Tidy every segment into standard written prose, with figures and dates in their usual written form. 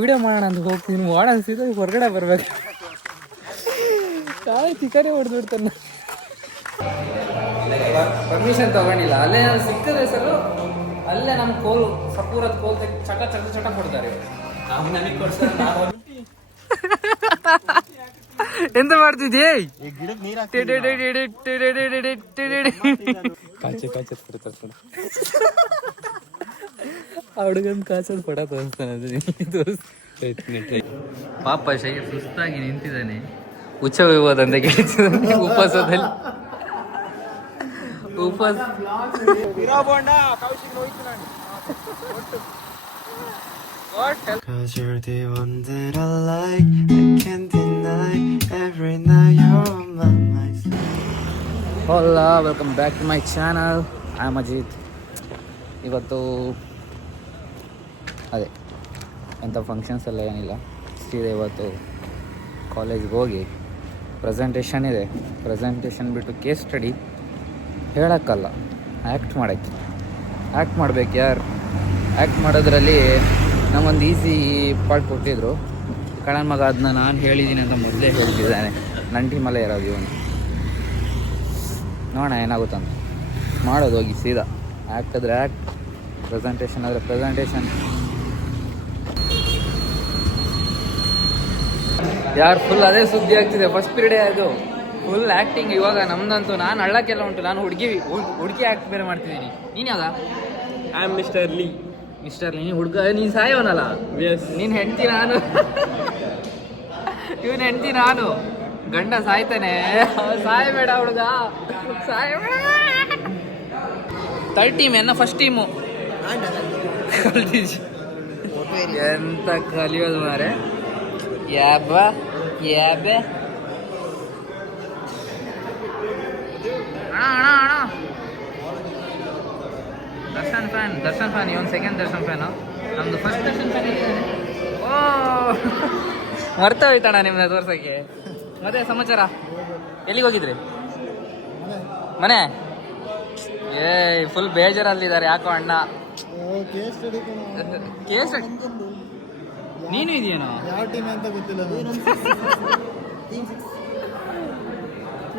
Video ಮಾಡೋಣ ಅಂತ ಹೋಗ್ತೀನಿ, ಮಾಡೋಣ ಸೀದಾ ಹೊರಗಡೆ ಬರ್ಬೇಕು. ಕಾಯಿ ಚಿಕನೇ ಹೊಡೆದ್ಬಿಡ್ತಾನೆ. ಪರ್ಮಿಷನ್ ತಗೊಂಡಿಲ್ಲ, ಅಲ್ಲೇ ಸಿಕ್ಕದೆ ಸರ್, ಅಲ್ಲೇ ನಮ್ಮ ಕೋಲ್ ಸಪೂರದ ಕೋಲ್ ಚಟ ಚಟ ಚಟ ಕೊಡ್ತಾರೆ. ಎಂತ ಮಾಡ್ತಿದ್ಯೇ? ಆ ಹುಡುಗನ್ ಕಾಸದ್ ಪಡ ತೋರಿಸ್ತಾನೆ. ಪಾಪ ಶೈ ಸುಸ್ತಾಗಿ ನಿಂತಿದ್ದಾನೆ. ಉಚ್ಚವಿರ್ಬೋದಂತ ಕೇಳ್ತಿದ್ದಾನೆ ಉಪವಾಸದಲ್ಲಿ. ಉಪವಾಸ Cause you're the one that I like, I can't deny. Every night you're on my mind. Hola, welcome back to my channel. I am Ajit. ಇವತ್ತು ಅದೇ ಎಂಥ ಫಂಕ್ಷನ್ಸ್ ಎಲ್ಲ ಏನಿಲ್ಲ, ಸೀದಾ ಇವತ್ತು ಕಾಲೇಜ್ಗೆ ಹೋಗಿ ಪ್ರೆಸೆಂಟೇಷನ್ ಇದೆ. ಪ್ರೆಸೆಂಟೇಷನ್ ಬಿಟ್ಟು ಕೇಸ್ ಸ್ಟಡಿ ಹೇಳೋಕ್ಕಲ್ಲ, ಆ್ಯಕ್ಟ್ ಮಾಡೋಕ್ಕೆ. ಆ್ಯಕ್ಟ್ ಮಾಡ್ಬೇಕು ಯಾರು. ಆ್ಯಕ್ಟ್ ಮಾಡೋದ್ರಲ್ಲಿ ನಮಗೊಂದು ಈಸಿ ಪಾರ್ಟ್ ಕೊಟ್ಟಿದ್ರು. ಕಣ್ಣನ ಮಗ ಅದನ್ನ ನಾನು ಹೇಳಿದ್ದೀನಿ ಅಂತ ಮೊದಲೇ ಹೇಳ್ತಿದ್ದಾನೆ. ನನ್ನ ಟೀಮಲ್ಲೇ ಇರೋದು ಇವನು. ನೋಡೋಣ ಏನಾಗುತ್ತಂತ. ಮಾಡೋದು ಹೋಗಿ ಸೀದಾ. ಆ್ಯಕ್ಟ್ ಆದರೆ ಆ್ಯಕ್ಟ್, ಪ್ರೆಸೆಂಟೇಷನ್ ಆದರೆ ಪ್ರೆಸೆಂಟೇಷನ್. ಯಾರು ಫುಲ್ ಅದೇ ಸುದ್ದಿ ಆಗ್ತಿದೆ. ಫಸ್ಟ್ ಪೀರಿಯಡೇ ಅದು ಫುಲ್ ಆ್ಯಕ್ಟಿಂಗ್. ಇವಾಗ ನಮ್ದಂತೂ ನಾನು ಅಳ್ಳಕ್ಕೆಲ್ಲ ಉಂಟು. ನಾನು ಹುಡುಗಿ ಆ್ಯಕ್ಟ್ ಬೇರೆ ಮಾಡ್ತಿದ್ದೀನಿ. ನೀನು ಯಾವ್ದಾ? I am mister Lee. Mister ನೀನು ಹುಡುಗ, ನೀನು ಸಾಯವನಲ್ಲ. ನೀನು ಹೆಂಡ್ತಿ ನಾನು, ಇವನು ಹೆಂಡ್ತಿ ನಾನು. ಗಂಡ ಸಾಯ್ತಾನೆ, ಸಾಯಬೇಡ ಹುಡುಗ, ಸಾಯಬೇಡ. ಥರ್ಡ್ ಟೀಮ್ ಎನ್ನ ಫಸ್ಟ್ ಟೀಮು ಎಂತ ಕಲಿಯೋದು ಮಾರೆ. ಯಾಬೆ ಅಣ್ಣ ದರ್ಶನ್ ಫ್ಯಾನ್ ಇವನು ಸೆಕೆಂಡ್ ದರ್ಶನ್ ಫ್ಯಾನು. ನಮ್ದು ಫಸ್ಟ್ ದರ್ಶನ್ ಫ್ಯಾನ್ ಇದ್ದಾನೆ. ಓ ಮರ್ತ ಹೋಯ್ತಣ್ಣ ನಿಮ್ಮನ್ನ ತೋರ್ಸೋಕ್ಕೆ. ಮತ್ತೆ ಸಮಾಚಾರ, ಎಲ್ಲಿಗೆ ಹೋಗಿದ್ರಿ? ಮನೆ ಏ ಫುಲ್ ಬೇಜಾರಲ್ಲಿದ್ದಾರೆ ಯಾಕೋ ಅಣ್ಣ. ಕೇಸ್ ನೀನು ಇದೆಯೇನೋ? ಯಾವ ಟೀಮ್ ಅಂತ ಗೊತ್ತಿಲ್ಲ,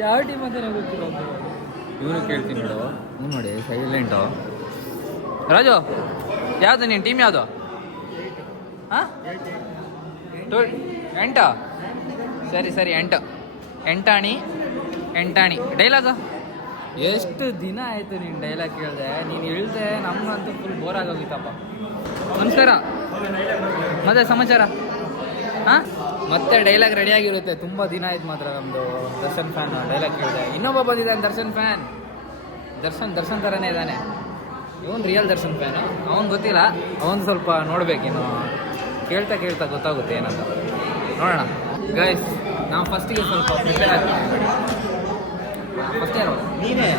ಯಾವ ಟೀಮ್ ಅಂತ ಗೊತ್ತಿಲ್ಲ. ಇವನು ಕೇಳ್ತೀನಿ ನೋಡು. ಹ್ಞೂ ನೋಡಿ ಸೈಲೆಂಟು. ರಾಜು ಯಾವುದು ನೀನು ಟೀಮ್ ಯಾವುದು? ಹಾಂ 8. ಸರಿ 8. ಎಂಟಾಣಿ ಡೈಲಾಗು. ಎಷ್ಟು ದಿನ ಆಯಿತು ನೀನು ಡೈಲಾಗ್ ಕೇಳಿದೆ. ನೀನು ಹೇಳ್ದೆ ನಮ್ಮಂತೂ ಫುಲ್ ಬೋರ್ ಆಗೋಗಿತ್ತಪ್ಪ. ನಮಸ್ಕಾರ, ಮತ್ತೆ ಸಮಾಚಾರ? ಹಾಂ ಮತ್ತೆ ಡೈಲಾಗ್ ರೆಡಿಯಾಗಿರುತ್ತೆ. ತುಂಬ ದಿನ ಆಯ್ತು ಮಾತ್ರ ನಮ್ಮದು ದರ್ಶನ್ ಫ್ಯಾನ್ ಡೈಲಾಗ್ ಕೇಳಿದೆ. ಇನ್ನೊಬ್ಬ ಬಂದಿದ್ದಾನೆ ದರ್ಶನ್ ಫ್ಯಾನ್. ದರ್ಶನ್ ಥರನೇ ಇದ್ದಾನೆ. ಇವನು ರಿಯಲ್ ದರ್ಶನ್ ಫ್ಯಾನು. ಅವನು ಗೊತ್ತಿಲ್ಲ, ಅವನು ಸ್ವಲ್ಪ ನೋಡ್ಬೇಕೇನು. ಕೇಳ್ತಾ ಗೊತ್ತಾಗುತ್ತೆ ಏನಂತ. ನೋಡೋಣ ಗೈಸ್. ನಾವು ಫಸ್ಟಿಗೆ ಸ್ವಲ್ಪ ಪ್ರಿಪೇರ್ ಆಗ್ತೀವಿ. ಫಸ್ಟ್ ಯಾರು? ನೀವೇ.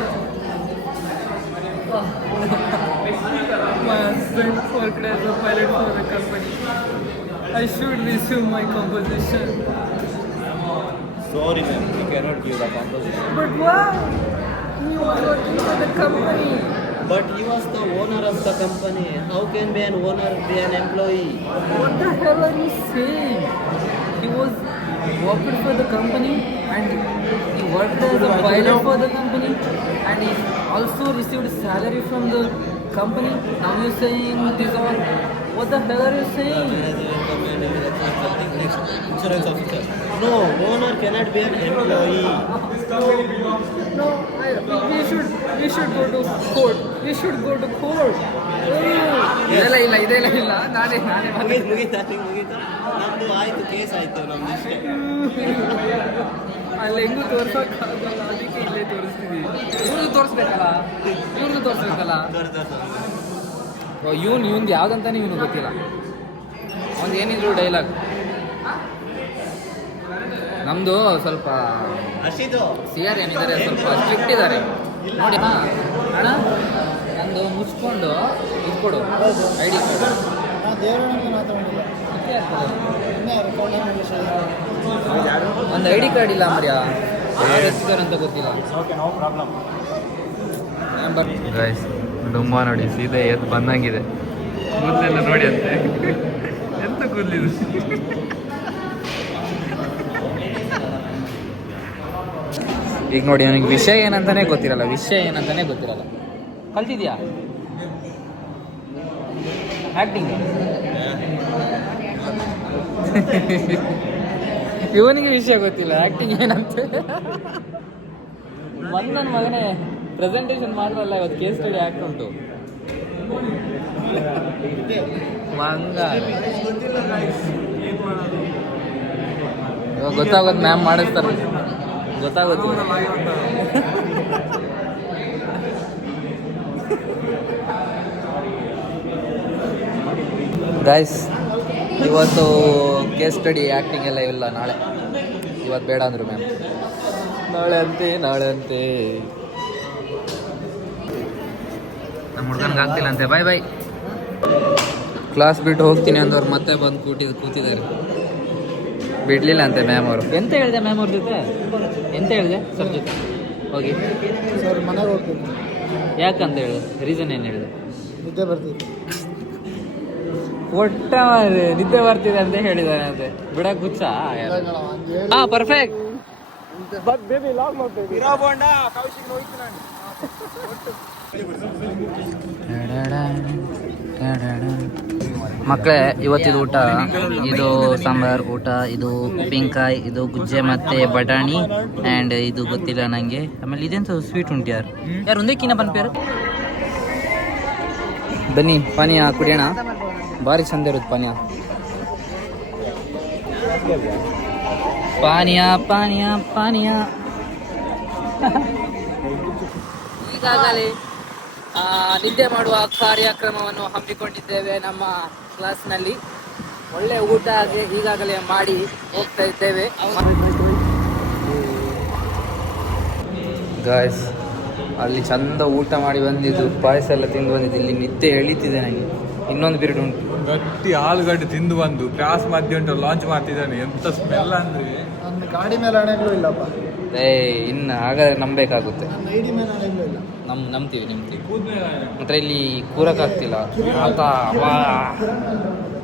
My husband worked as a pilot for the company. I should resume my composition. Sorry ma'am, we cannot give the composition. But why? He was working for the company. But he was the owner of the company. How can be an owner be an employee? What the hell are you saying? He was working for the company and he worked as a pilot for the company and he also received salary from the company. Now you're saying this all. What the hell are you saying? Insurance officer. No, owner cannot be an employee. No, we should go to court. We should go to court. ಇದೆಲ್ಲ ನಾನೇ ಮುಗೀತಾ ನಮ್ದು ಆಯ್ತು, case ಆಯ್ತು ನಮ್ದು ಇಷ್ಟೇ. ಅಲ್ಲಿ ಹೆಂಗೂ ತೋರ್ಸೋಕ್ಕಾಗಲ್ಲ, ಅದಕ್ಕೆ ಇಲ್ಲೇ ತೋರಿಸ್ತೀವಿ. ಇವ್ರದ್ದು ತೋರಿಸ್ಬೇಕಲ್ಲ. ಇವ್ನು ಯಾವ್ದಂತಾನೆ ಇವನು ಗೊತ್ತಿಲ್ಲ. ಒಂದು ಏನಿದ್ರು ಡೈಲಾಗ್. ನಮ್ಮದು ಸ್ವಲ್ಪ ಸಿಆರ್ ಏನಿದ್ದಾರೆ ಸ್ವಲ್ಪ ಸ್ಟ್ರಿಕ್ಟ್ ಇದ್ದಾರೆ ನೋಡಿ. ಅಣ್ಣ ನಂದು ಮುಚ್ಕೊಂಡು ಇಟ್ಕೊಡು ID ಕಾರ್ಡ್. ಒಂದು ID ಕಾರ್ಡ್ ಇಲ್ಲ ಮರ್ಯಾ. ಯಾರು ಎತ್ತಿದ್ದಾರೆ ಅಂತ ಗೊತ್ತಿಲ್ಲ. ಡುಮ್ಮ ನೋಡಿ ಸೀದಾ ಎದ್ದು ಬಂದಂಗಿದೆ. ಮುಂದೆಲ್ಲ ನೋಡಿ ಅಂತೆ. ಎಂತ ಕೂದಲಿದು. ಈಗ ನೋಡಿ ನನಗೆ ವಿಷಯ ಏನಂತಾನೆ ಗೊತ್ತಿರಲ್ಲ, ಕಲ್ತಿದ್ಯಾ ಆಕ್ಟಿಂಗ್? ಇವನಿಗೆ ವಿಷಯ ಗೊತ್ತಿಲ್ಲ ಆಕ್ಟಿಂಗ್ ಏನಂತ. ನನ್ನ ಮಗನೇ ಪ್ರೆಸೆಂಟೇಷನ್ ಮಾಡಿದ್ರಲ್ಲ ಇವತ್ತು, ಕೇಸ್ ಸ್ಟಡಿ ಆಕ್ಟ್ ಉಂಟು. ಗೊತ್ತಾಗೋದು ಮ್ಯಾಮ್ ಮಾಡಿಸ್ತಾರೆ, ಗೊತ್ತಾಗೋದು. ಗೈಸ್ ಇವತ್ತು ಕೇಸ್ ಸ್ಟಡಿ ಆ್ಯಕ್ಟಿಂಗ್ ಎಲ್ಲ ಇಲ್ಲ, ನಾಳೆ. ಇವತ್ತು ಬೇಡ ಅಂದರು ಮ್ಯಾಮ್. ನಾಳೆ ಅಂತೆ ನಮ್ಮ ಹುಡ್ಗನ್ಗೆ ಆಗ್ತಿಲ್ಲ ಅಂತೆ. ಬಾಯ್. ಕ್ಲಾಸ್ ಬಿಟ್ಟು ಹೋಗ್ತೀನಿ ಅಂದವ್ರು ಮತ್ತೆ ಬಂದು ಕೂತಿದ್ದಾರೆ. ಬಿಡಲಿಲ್ಲ ಅಂತೆ ಮ್ಯಾಮ್ ಅವರು. ಎಂತ ಹೇಳಿದೆ ಮ್ಯಾಮ್ ಅವ್ರ ಜೊತೆ? ಎಂತ ಹೇಳಿದೆ ಸಬ್ಜೆಕ್ಟ್ ಹೋಗಿ? ಸರ್ ಮನೆಗೆ ಹೋಗ್ತೀನಿ. ಯಾಕಂತ ಹೇಳಿದೆ? ರೀಸನ್ ಏನು ಹೇಳಿದೆ? ನಿದ್ದೆ ಬರ್ತೀನಿ. ನಿದ್ದೆ ಬರ್ತಿದೆ ಅಂತ ಹೇಳಿದಾನೆ ಅಂತೆ. ಬಿಡಕ್ ಗುಚ್ಚ. ಹಾ ಪರ್ಫೆಕ್ಟ್. ಮಕ್ಕಳೇ, ಇವತ್ತಿದು ಊಟ, ಇದು ಸಾಂಬಾರ್ ಊಟ, ಇದು ಉಪ್ಪಿನಕಾಯಿ, ಇದು ಗುಜ್ಜೆ ಮತ್ತೆ ಬಟಾಣಿ ಆ್ಯಂಡ್ ಇದು ಗೊತ್ತಿಲ್ಲ ನನಗೆ. ಆಮೇಲೆ ಇದೆಂತ ಸ್ವೀಟ್ ಉಂಟು. ಯಾರು ಒಂದೇಕಿನ ಪನ್ಪೇರು ಬನ್ನಿ ಪಾನೀಯ ಕುಡಿಯೋಣ. ಭಾರಿ ಚಂದ ಇರುತ್ತೆ ಪಾನೀಯ. ಈಗಾಗಲೇ ನಿದ್ದೆ ಮಾಡುವ ಕಾರ್ಯಕ್ರಮವನ್ನು ಹಮ್ಮಿಕೊಂಡಿದ್ದೇವೆ ನಮ್ಮ ಕ್ಲಾಸ್ನಲ್ಲಿ. ಒಳ್ಳೆ ಊಟ ಈಗಾಗಲೇ ಮಾಡಿ ಹೋಗ್ತಾ ಇದ್ದೇವೆ. ಗಾಯ್ಸ್, ಅಲ್ಲಿ ಚಂದ ಊಟ ಮಾಡಿ ಬಂದಿದ್ದು, ಪಾಯಸ ಎಲ್ಲ ತಿಂದು ಬಂದಿದ್ದು. ಇಲ್ಲಿ ನಿದ್ದೆ ಎಳಿತಿದೆ ನನಗೆ. ಇನ್ನೊಂದು ಪೀರಿಯಡ್ ಉಂಟು. ಗಟ್ಟಿ ಆಲೂಗಡ್ಡೆ ತಿಂದು ಬಂದು ಕ್ಲಾಸ್ ಮಧ್ಯೆ ಉಂಟು ಲಾಂಚ್ ಮಾಡ್ತಿದ್ದಾನೆ. ಎಂತ ಸ್ಮೆಲ್ ಅಂದ್ರೆ ನನ್ನ ಗಾಡಿ ಮೇಲೆ ಹಣೆಗಳು ಇಲ್ಲಪ್ಪ. ಇನ್ನು ಹಾಗಾದ್ರೆ ನಂಬೇಕಾಗುತ್ತೆ. ನನ್ನ ಐಡಿ ಮೇಲೆ ಹಣೆಗಳು ಇಲ್ಲ. ನಂಬ್ತೀವಿ ಮಾತ್ರ. ಇಲ್ಲಿ ಕೂರಕ್ಕಾಗ್ತಿಲ್ಲ ಆತ.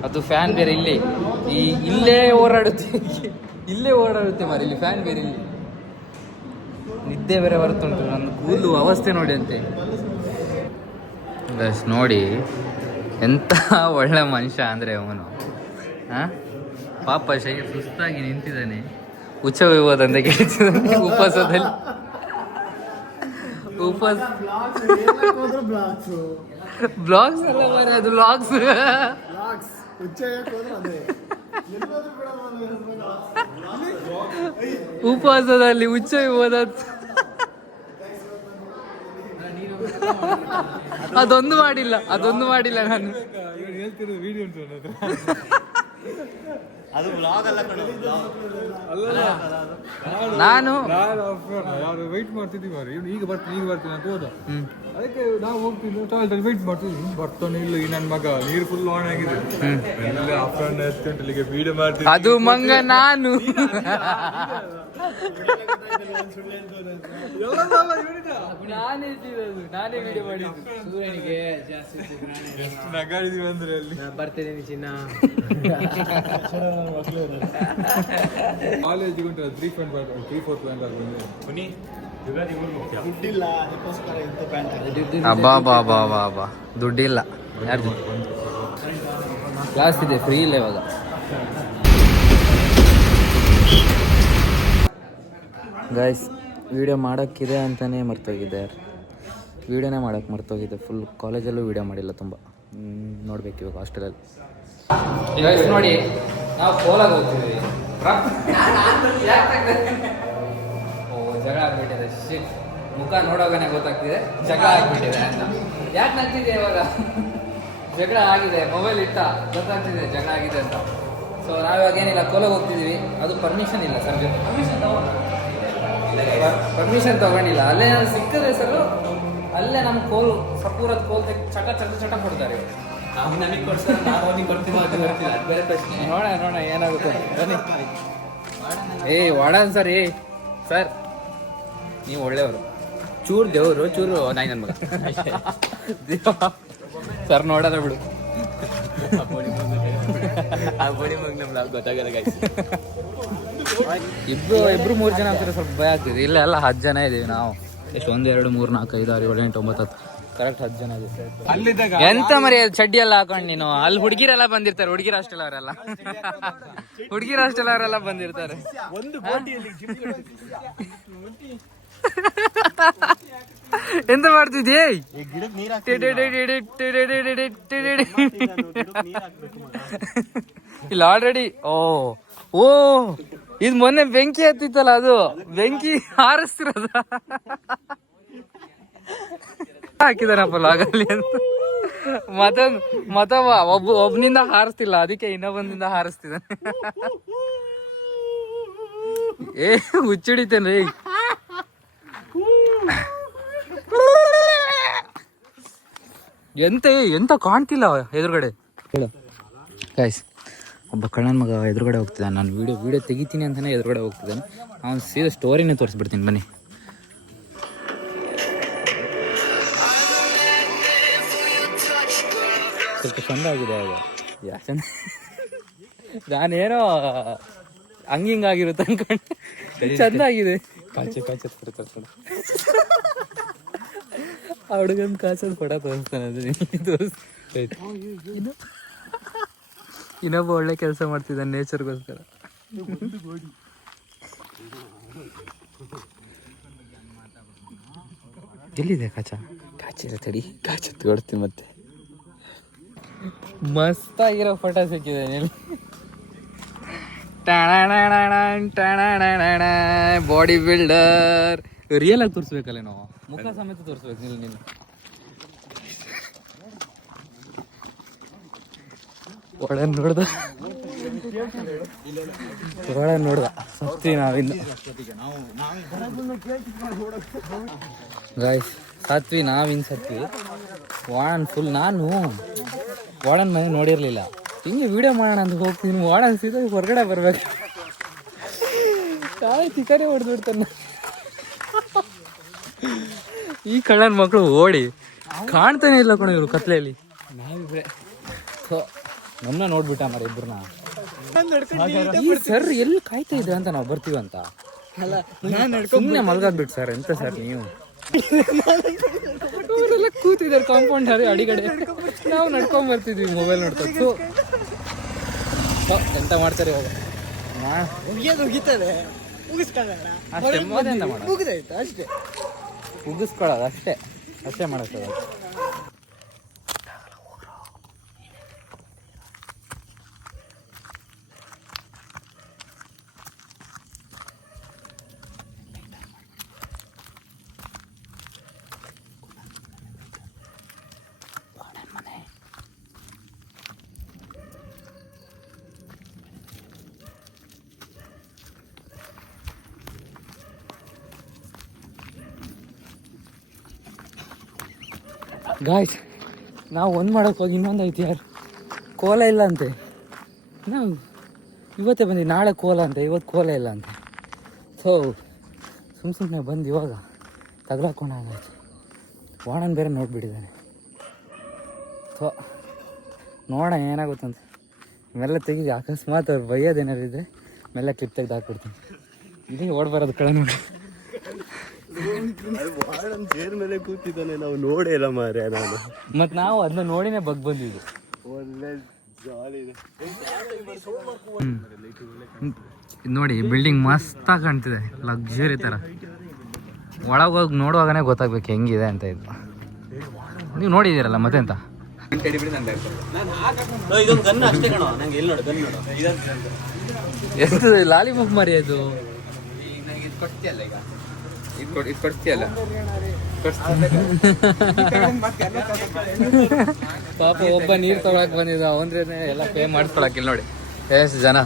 ಅದು ಫ್ಯಾನ್ ಬೇರೆ ಇಲ್ಲೇ ಓಡಾಡುತ್ತೆ ಮಾರಿ. ಇಲ್ಲಿ ಫ್ಯಾನ್ ಬೇರೆ ಇಲ್ಲಿ. ನಿದ್ದೆ ಬೇರೆ ಬರ್ತುಂಟು. ನನ್ನ ಕೂದಲು ಅವಸ್ಥೆ ನೋಡಿ ಅಂತೆ. ಬಸ್ ನೋಡಿ ಎಂತ ಒಳ್ಳೆ ಮನುಷ್ಯ ಅಂದರೆ ಅವನು. ಪಾಪ ಸುಸ್ತಾಗಿ ನಿಂತಿದ್ದಾನೆ. ಉಚ್ಚವಿರ್ಬೋದಂತ ಕೇಳ್ತಿದ್ದಾನೆ ಉಪವಾಸದಲ್ಲಿ. ಬ್ಲಾಗ್ಸ್ ಎಲ್ಲ ಬರೀ ಅದು ಬ್ಲಾಗ್ಸ್. ಉಪವಾಸದಲ್ಲಿ ಉಚ್ಚವಿರ್ಬೋದ. ಅದೊಂದು ಮಾಡಿಲ್ಲ ನಾನು. ಹೇಳ್ತಿರೋದು ವಿಡಿಯೋ ಉಂಟು ಅದು ಬ್ಲಾಗ್ ಅಲ್ಲ ಕಣೋ. ನಾನು ಯಾರು ವೆಯ್ಟ್ ಮಾಡ್ತಿದ್ದೀವಿ ಮಾರಿ. ಈಗ ಬರ್ತೀನಿ ಅಂತ ಹೋದ. ಅದಕ್ಕೆ ನಾವು ಹೋಗ್ತಿದ್ವಿ ಟಾಯ್ಲೆಟ್ ವೆಯ್ಟ್ ಮಾಡ್ತಿದ್ವಿ. ಬರ್ತಾನೆ ಇಲ್ಲ ಈ ನನ್ನ ಮಗ. ನೀರು ಫುಲ್ ಆನ್ ಆಗಿದೆ. ಅಪ್ರಾಂಡ್ ಇಲ್ಲಿಗೆ ವಿಡಿಯೋ ಮಾಡ್ತಿದ್ವಿ. ಅದು ಮಂಗ ನಾನು. ನಾನೇ ವಿಡಿಯೋ ಮಾಡಿದ್ದು. ಸೂರ್ಯನಿಗೆ ಎಷ್ಟು ನಗಾಡಿದೀವಿ ಅಂದ್ರೆ ಅಲ್ಲಿ. ಬರ್ತೀನಿ ಚಿನ್ನ. ಕಾಲೇಜಿಗೆ ಉಂಟು 3/4 ಪ್ಯಾಂಟ್ ಬಂದಿದೆ. ದುಡ್ಡಿಲ್ಲ ಅದಕ್ಕೋಸ್ಕರ ಇಂಥ ಪ್ಯಾಂಟ್. ಅಬ್ಬಾ ದುಡ್ಡಿಲ್ಲ. ಯಾರ್ದು ಕ್ಲಾಸ್ ಇದೆ, ಫ್ರೀ ಇಲ್ಲ ಇವಾಗ. ಗೈಸ್, ವಿಡಿಯೋ ಮಾಡೋಕ್ಕಿದೆ ಅಂತಲೇ ಮರ್ತೋಗಿದ್ದೆ. ವಿಡಿಯೋನೇ ಮಾಡೋಕ್ಕೆ ಮರ್ತೋಗಿದ್ದೆ. ಫುಲ್ ಕಾಲೇಜಲ್ಲೂ ವಿಡಿಯೋ ಮಾಡಿಲ್ಲ ತುಂಬ. ನೋಡ್ಬೇಕು ಇವಾಗ ಹಾಸ್ಟೆಲಲ್ಲಿ. ನೋಡಿ, ನಾವು ಕೋಲಾಗ ಹೋಗ್ತಿದ್ವಿ. ಜಗಳ ಆಗ್ಬಿಟ್ಟಿದೆ. ಮುಖ ನೋಡೋಗನೆ ಗೊತ್ತಾಗ್ತಿದೆ ಜಗಳ ಆಗ್ಬಿಟ್ಟಿದೆ ಅಂತ. ಯಾಕೆ ನಗ್ತಿದೆ ಇವಾಗ? ಜಗಳ ಆಗಿದೆ. ಮೊಬೈಲ್ ಗೊತ್ತಾಗ್ತಿದೆ ಜಗಳ ಆಗಿದೆ ಅಂತ. ಸೊ ನಾವಿವಾಗ ಏನಿಲ್ಲ, ಕೋಲಾಗ ಹೋಗ್ತಿದ್ದೀವಿ. ಅದು ಪರ್ಮಿಷನ್ ಇಲ್ಲ ಸರ್. ಪರ್ಮಿಷನ್ ತಗೊಂಡಿಲ್ಲ. ಅಲ್ಲೇ ಸಿಕ್ಕಿದ್ರೆ ಸರ್, ಅಲ್ಲೇ ನಮ್ಮ ಕೋಲ್ ಸಪೂರದ ಕೋಲ್ ಚಟ ಕೊಡ್ತಾರೆ. ನಮಗೆ ಕೊಡ್ತಾರೆ, ನಾವು ಅವ್ನಿಗೆ ಕೊಡ್ತೀವಿ. ಅದು ಬರ್ತಿಲ್ಲ, ಅದು ಬೇರೆ ಪ್ರಶ್ನೆ. ನೋಡ ಏನಾಗುತ್ತೆ ಬನ್ನಿ. Warden sir. ಸರ್ ನೀವು ಒಳ್ಳೆಯವರು. ಚೂರು ದೇವರು, ಚೂರು ನಾಯಿ ನನ್ನ ಮಗ. ಸರ್ ನೋಡೋದ ಬಿಡು. ಇಬ್ರು 3 ಜನ ಆಗ್ತಾರೆ, ಸ್ವಲ್ಪ ಭಯ ಆಗ್ತಿದೆ. ಇಲ್ಲ ಎಲ್ಲ 10 ಜನ ಇದೀವಿ ನಾವು. ಎಷ್ಟು 1 2 3 4 5 6 7 8 9 10 ಕರೆಕ್ಟ್ 10 ಜನ ಇದೀವಿ. ಎಂತ ಮರಿ ಚಡ್ಡಿ ಎಲ್ಲ ಹಾಕೊಂಡು ನೀನು ಅಲ್ಲಿ ಹುಡುಗಿರೆಲ್ಲ ಬಂದಿರ್ತಾರೆ. ಹುಡುಗಿರ ಅಷ್ಟೆಲ್ಲ ಅವರೆಲ್ಲ ಹುಡುಗಿರ ಅಷ್ಟೆಲ್ಲ ಅವರೆಲ್ಲ ಬಂದಿರ್ತಾರೆ. ಎಂತ ಮಾಡ್ತಿದ್ಯೇ? ಇಲ್ಲ ಆಲ್ರೆಡಿ ಓ ಇದು ಮೊನ್ನೆ ಬೆಂಕಿ ಹತ್ತಿತ್ತಲ್ಲ, ಅದು ಬೆಂಕಿ ಹಾರಿಸ್ತಿರೋದ ಹಾಕಿದಾನಪ್ಪ ಲಾಗಲ್ಲಿ ಅಂತ. ಮತ್ತೊಬ್ಬ ಒಬ್ನಿಂದ ಹಾರಿಸ್ತಿಲ್ಲ, ಅದಕ್ಕೆ ಇನ್ನೊಬ್ಬನಿಂದ ಹಾರಿಸ್ತಿದ್ದಾನೆ. ಹುಚ್ಚಿಡಿತೇನ್ರಿ. ಎಂತ ಕಾಣ್ತಿಲ್ಲ ಎದುರುಗಡೆ. ಗಾಯ್ಸ್, ಒಬ್ಬ ಕಳ್ಳನ ಮಗ ಎದುರುಗಡೆ ಹೋಗ್ತಿದ್ದಾನೆ. ನಾನು ವಿಡಿಯೋ ತೆಗಿತೀನಿ ಅಂತಾನೆ ಎದುರುಗಡೆ ಹೋಗ್ತಿದ್ದಾನೆ. ಅವನು ಸೀದಾ ಸ್ಟೋರಿನೇ ತೋರಿಸ್ಬಿಡ್ತೀನಿ ಬನ್ನಿ. ಸ್ವಲ್ಪ ಚಂದ ಆಗಿದೆ ಆಗ. ಯಾಕಂದ್ರೆ ನಾನೇನೋ ಹಂಗಿಂಗಾಗಿರುತ್ತೆ ಅನ್ಕೊಂಡು ಚಂದ ಆಗಿದೆ. ಕಾಚೆ ಆ ಹುಡುಗನ್ ಕಾಸದ್ ಕೊಡ ತೋರಿಸ್ತಾನೆ. ಇನ್ನೊಬ್ಬ ಒಳ್ಳೆ ಕೆಲಸ ಮಾಡ್ತಿದ್ದಾನೆ ನೇಚರ್ಗೋಸ್ಕರ. ಎಲ್ಲಿದೆ ಕಾಚಿಲ್ಲ ತಡಿ, ಕಾಚತ್ ಕೊಡ್ತೀನಿ ಮತ್ತೆ. ಮಸ್ತಾಗಿರೋ ಫೋಟೋ ಸಿಕ್ಕಿದೆ. ಬಾಡಿ ಬಿಲ್ಡರ್ ರಿಯಲ್ ಆಗಿ ತೋರಿಸ್ಬೇಕಲ್ಲ ನಾವು, ಮುಖ ಸಮೇತ ತೋರಿಸ್ಬೇಕು. ನೀನು ಒಳನ್ ನೋಡ್ದ ಸತ್ವಿ ನಾವಿನ್ನು. ಗಾಯ್ಸ್ ಸತ್ವಿ ವಾಣನ್ ಫುಲ್. ನಾನು ವಾಣನ್ ಮನೆ ನೋಡಿರ್ಲಿಲ್ಲ. ಹಿಂಗೆ ವಿಡಿಯೋ ಮಾಡೋಣ ಅಂತ ಹೋಗ್ತೀನಿ. ವಾಣನ್ ಸೀದಾ ಹೊರಗಡೆ ಬರ್ಬೇಕು. ಚಿಕನೇ ಹೊಡೆದ್ಬಿಡ್ತಾನೆ. ಈ ಕಳ್ಳನ ಮಕ್ಕಳು ಓಡಿ ಕಾಣ್ತಾನೆ ಇಲ್ಲ ಕಣ ಇವರು ಕತ್ಲೆಯಲ್ಲಿ. ನಾವಿಬ್ರೆ ನನ್ನ ನೋಡ್ಬಿಟ್ಟ ಮರ ಇಬ್ಬರನ್ನ. ಸರ್ ಎಲ್ಲಿ ಕಾಯ್ತಾ ಇದ್ರೆ ಅಂತ ನಾವು ಬರ್ತೀವಂತ ಸುಮ್ಮನೆ ಮಲ್ಗಾದ್ಬಿಟ್ಟು ಸರ್. ಎಂತ ಸರ್ ನೀವು? ಅವರೆಲ್ಲ ಕೂತಿದ್ದಾರೆ ಕಾಂಪೌಂಡ್ ಅಡಿಗಡೆ, ನಾವು ನಡ್ಕೊಂಡ್ ಬರ್ತಿದ್ವಿ ಮೊಬೈಲ್ ನೋಡ್ತಾ. ಎಂತ ಮಾಡ್ತಾರೆ ಇವಾಗ? ಉಗಿಸ್ಕೊಳ್ಳೋದು ಅಷ್ಟೇ ಮಾಡಕ್ಕೆ. ಗಾಯ್ಸ್, ನಾವು ಒಂದು ಮಾಡೋಕ್ಕೆ ಹೋಗಿ ಇನ್ನೊಂದು ಐತಿ. ಯಾರು ಕೋಲ ಇಲ್ಲ ಅಂತೆ. ನಾವು ಇವತ್ತೇ ಬಂದು ನಾಳೆ ಕೋಲ ಅಂತೆ, ಇವತ್ತು ಕೋಲ ಇಲ್ಲ ಅಂತೆ. ಸೊ ಸುಮ್ಮನೆ ಬಂದು ಇವಾಗ ತಗಲಾಕೊಂಡಾಗಾಯ್ತು. ವಾಣನ್ ಬೇರೆ ನೋಡ್ಬಿಟ್ಟಿದ್ದಾನೆ. ಸೊ ನೋಡೋಣ ಏನಾಗುತ್ತಂತ. ಮೆಲ್ಲ ತೆಗಿ, ಅಕಸ್ಮಾತ್ ಅವ್ರು ಬೈಯೋದೇನಾರು ಇದ್ದರೆ ಮೆಲ್ಲ ಕ್ಲಿಪ್ ತೆಗೆದು ಹಾಕ್ಬಿಡ್ತೀನಿ. ಇದೇ ಓಡ್ಬರೋದು ಕಳ ನೋಡಿ. ಚೇರ್ ಮೇಲೆ ಕೂತಿದ್ದಾನೆ, ನಾವು ನೋಡೇ ಇಲ್ಲ ಮಾರ್ರೆ. ನಾನು ಮತ್ತು ನಾವು ಅದನ್ನ ನೋಡಿನೇ ಬಂದಿದ್ದು. ಒಳ್ಳೆ ಜಾಲಿ ಇದೆ ನೋಡಿ. ಬಿಲ್ಡಿಂಗ್ ಮಸ್ತಾಗಿ ಕಾಣ್ತಿದೆ, ಲಕ್ಸುರಿ ಥರ. ಒಳಗೆ ಹೋಗಿ ನೋಡುವಾಗನೇ ಗೊತ್ತಾಗ್ಬೇಕು ಹೆಂಗಿದೆ ಅಂತ. ಇದು ನೀವು ನೋಡಿದ್ದೀರಲ್ಲ ಮತ್ತೆಂತ. ಎಷ್ಟು ಲಾಲಿಪಾಪ್ ಮರಿ ಅದು. ಕೊಡ್ತೀಯಲ್ಲ ಪಾಪ ಒಬ್ಬ ನೀರು ತಗೊಳಕ್ ಬಂದಿದ್ದ, ಅವನ್ರೆ ಎಲ್ಲ ಪೇ ಮಾಡಿಸ್ಕೊಳಕಿಲ್ಲ ನೋಡಿ ಎಷ್ಟು ಜನ.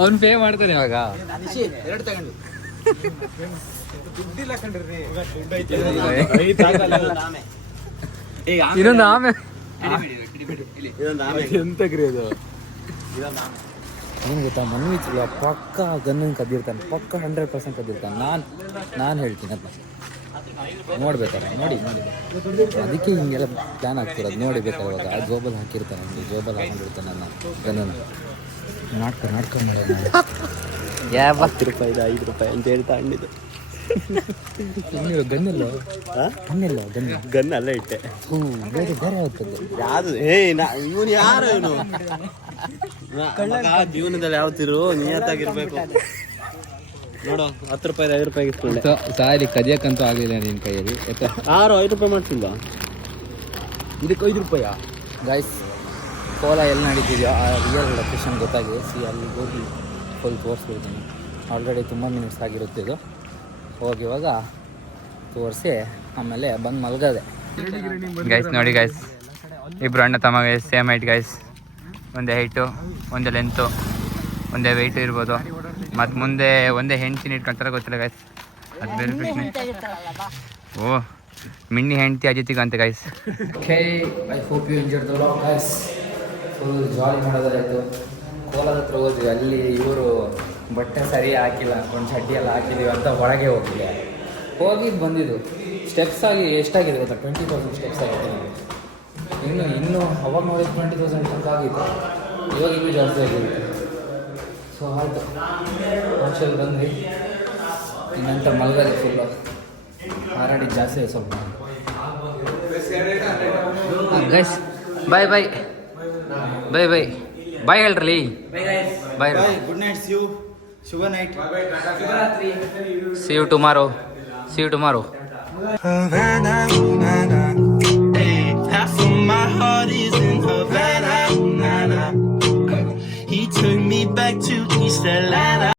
ಅವ್ನು ಪೇ ಮಾಡ್ತಾನೆ ಇವಾಗ. ಇನ್ನೊಂದು ಆಮೆ ಎಂತಗ್ರಿ ಅದು. ಏನು ಗೊತ್ತಾ, ಮನ್ವಿಚ್ಚಿಲ್ಲ ಪಕ್ಕ ಗನ್ನನ್ನು ಕದ್ದಿರ್ತಾನೆ, ಪಕ್ಕ 100% ಕದ್ದಿರ್ತಾನೆ. ನಾನು ಹೇಳ್ತೀನಿ ಅದನ್ನ. ನೋಡ್ಬೇಕಲ್ಲ ನೋಡಿ ಅದಕ್ಕೆ ಹಿಂಗೆಲ್ಲ ಪ್ಲ್ಯಾನ್ ಆಗ್ತಿರೋದು ನೋಡಿ ಬೇಕಾಗುವಾಗ ಆ ಜೋಬಲ್ಲಿ ಹಾಕಿರ್ತಾನೆ ಒಂದು ಜೋಬಲ್ಲಿ ಹಾಕೊಂಡಿರ್ತಾನೆ ನನ್ನ ಗನ್ನನ್ನು ನಾಟಕ ಮಾಡೋದು ಯಾವ 10 ರೂಪಾಯಿದ 5 ರೂಪಾಯಿ ಅಂತ ಹೇಳ್ತಾ ಹಣ್ಣಿದ್ದು ಗನ್ನೆಲ್ಲ ಗನ್ ಅಲ್ಲ ಇಟ್ಟೆ ಬೇರೆ ಆಗ್ತದೆ ಯಾವುದು ಇವನು ಯಾರು ಇವನು ಜೀವನದಲ್ಲಿ ಯಾವತ್ತಿರು ನಿಯತ್ತಾಗಿರ್ಬೇಕು ನೋಡು 10 ರೂಪಾಯಿ 5 ರೂಪಾಯಿ ಇಸ್ಕೊಂಡೆ ಸಾರಿ ಕದಿಯಕ್ಕಂತೂ ಆಗಲಿಲ್ಲ ನಿನ್ನ ಕೈಯಲ್ಲಿ ಯಾರು 5 ರೂಪಾಯಿ ಮಾಡ್ತಿಲ್ವಾ ಇದಕ್ಕೆ 5 ರೂಪಾಯ ಗಾಯ್ಸ್ ಕೋಲ ಎಲ್ಲಿ ನಡೀತಿದೆಯೋ ಆ ರಿಯಲ್ ಲೊಕೇಶನ್ ಗೊತ್ತಾಗಿ ಅಲ್ಲಿ ಹೋಗಿ ಫುಲ್ ತೋರಿಸ್ಬಿಡ್ತೀನಿ ಆಲ್ರೆಡಿ ತುಂಬ ಮಿನಿಟ್ಸ್ ಆಗಿರುತ್ತೆ ಇದು ಹೋಗಿ ಇವಾಗ ತೋರಿಸಿ ಆಮೇಲೆ ಬಂದು ಮಲ್ಗದೆ ಗೈಸ್ ನೋಡಿ ಗೈಸ್ ಇಬ್ಬರು ಅಣ್ಣ ತಮ್ಮ ಗೈಸ್ ಸೇಮ್ ಹೈಟ್ ಗೈಸ್ ಒಂದೇ ಹೈಟು ಒಂದೇ ಲೆಂತು ಒಂದೇ ವೆಯ್ಟು ಇರ್ಬೋದು ಮತ್ತು ಮುಂದೆ ಒಂದೇ ಹೆಂಡ್ತಿನ ಇಟ್ಕೊಂತಾರೆ ಗೊತ್ತಿಲ್ಲ ಗೈಸ್ ಅದು ಬೇರೆ ಪ್ರಶ್ನೆ ಓ ಮಿಣ್ಣಿ ಹೆಂಡ್ತಿ ಅಜಿತಿಗಂತೆ guys okay I hope you enjoyed the vlog guys full jolly ಮಾಡೋದಾಯಿತು ಕೋಲಾರ ಹತ್ರ ಹೋದ್ವಿ ಅಲ್ಲಿ ಇವರು ಬಟ್ಟೆ ಸರಿ ಹಾಕಿಲ್ಲ ಒಂದು ಚಡ್ಡಿ ಎಲ್ಲ ಹಾಕಿದ್ದೀವಿ ಅಂತ ಒಳಗೆ ಹೋಗಿಲ್ಲ ಹೋಗಿದ್ದು ಬಂದಿದ್ದು ಸ್ಟೆಪ್ಸ್ ಆಗಿ ಎಷ್ಟಾಗಿದೆ ಗೊತ್ತಾ 20,000 ಸ್ಟೆಪ್ಸ್ ಆಗಿದೆ ಇನ್ನೂ ಅವಾಗ ನೋಡಿ 20,000 ತನಕ ಆಗಿತ್ತು ಇವಾಗ ಇನ್ನೂ ಜಾಸ್ತಿ ಆಗಿದೆ ಸೊ ಆಯಿತು ಫಂಕ್ಷನ್ ಬಂದ್ವಿ ಇನ್ನಂತ ಮಲ್ಗದೆ ಫುಲ್ಲು ಹಾರಾಡಿ ಜಾಸ್ತಿ ಸ್ವಲ್ಪ ಗೈಸ್ ಬಾಯ್ ಹೇಳ್ರಿ ಬಾಯ್ ಗುಡ್ ನೈಟ್ ಶುಭ night see you tomorrow Havana, hey, half of my heart is in Havana, He took me back to